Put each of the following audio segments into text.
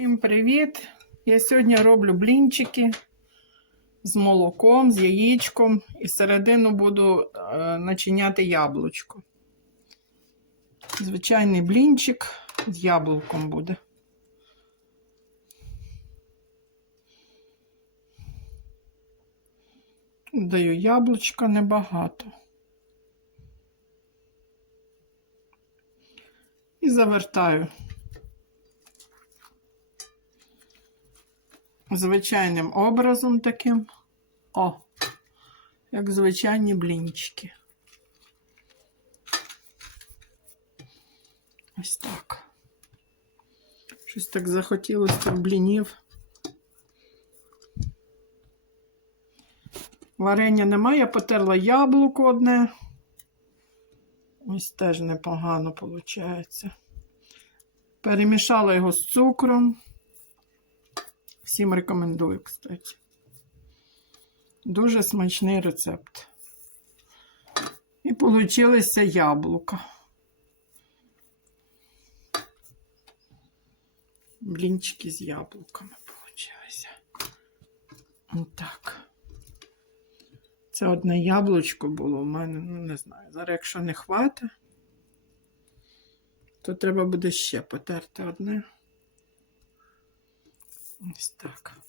Всім привіт! Я сьогодні роблю блінчики з молоком, з яєчком і середину буду е, начиняти яблучко. Звичайний блінчик з яблуком буде. Даю яблучка небагато. І завертаю. Звичайним образом таким. О, як звичайні блінчики. Ось так. Щось так захотілося так блінів. Варення немає, я потерла яблуко одне. Ось теж непогано виходить. Перемішала його з цукром. Всім рекомендую, кстати. Дуже смачний рецепт. І получилися яблука. Блінчики з яблуками получилися. Отак. Це одне яблучко було у мене, ну не знаю. Зараз, якщо не хватить, то треба буде ще потерти одне. Ось так.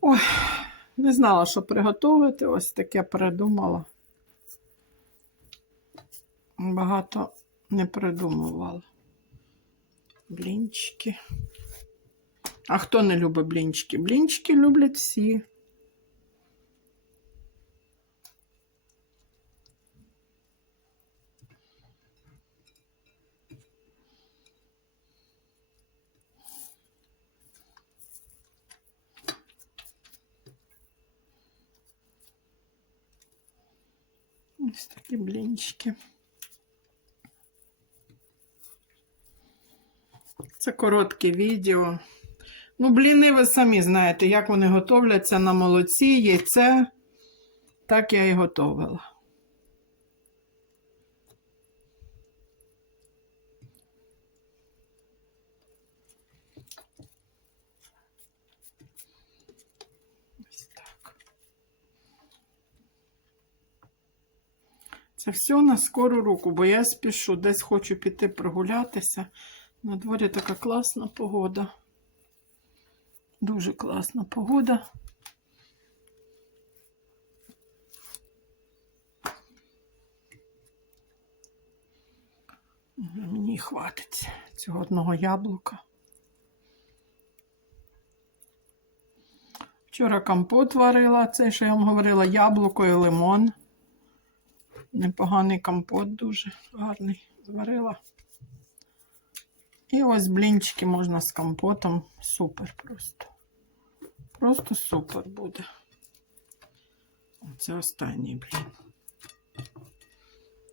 Ой, не знала, що приготувати. Ось таке придумала. Багато не придумувала. Блінчики. А хто не любить блінчики? Блінчики люблять всі. Ось такі блінчики. Це коротке відео. Ну, бліни, ви самі знаєте, як вони готовляться на молоці, яйце. Так я і готовила. Це все на скору руку, бо я спішу, десь хочу піти прогулятися. На дворі така класна погода. Дуже класна погода. Мені хватить цього одного яблука. Вчора компот варила, це, що я вам говорила, яблуко і лимон. Непоганий компот дуже гарний зварила. І ось блінчики можна з компотом. Супер просто. Просто супер буде. Це останній блін.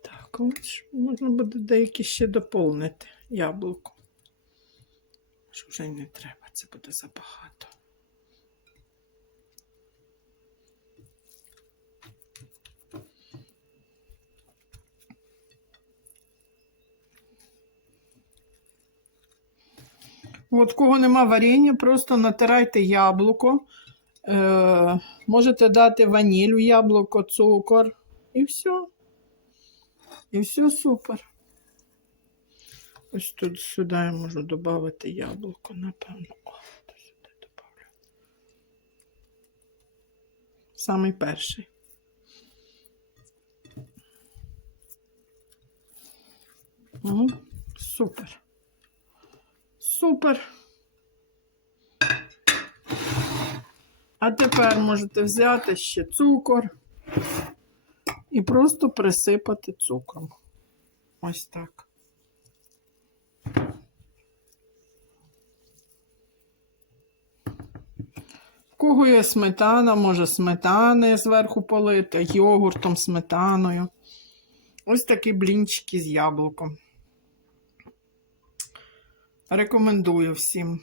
Так, ось можна буде деякі ще доповнити яблуко. Вже й не треба, це буде забагато. От кого нема варення, просто натирайте яблуко. Е, можете дати ваніль в яблуко, цукор. І все. І все супер. Ось тут сюди я можу додати яблуко, напевно. О, сюди добавлю. Самий перший. Ну, супер. Супер. А тепер можете взяти ще цукор і просто присипати цукром. Ось так. В кого є сметана, може сметани зверху полити, йогуртом, сметаною. Ось такі блінчики з яблуком. Рекомендую всім.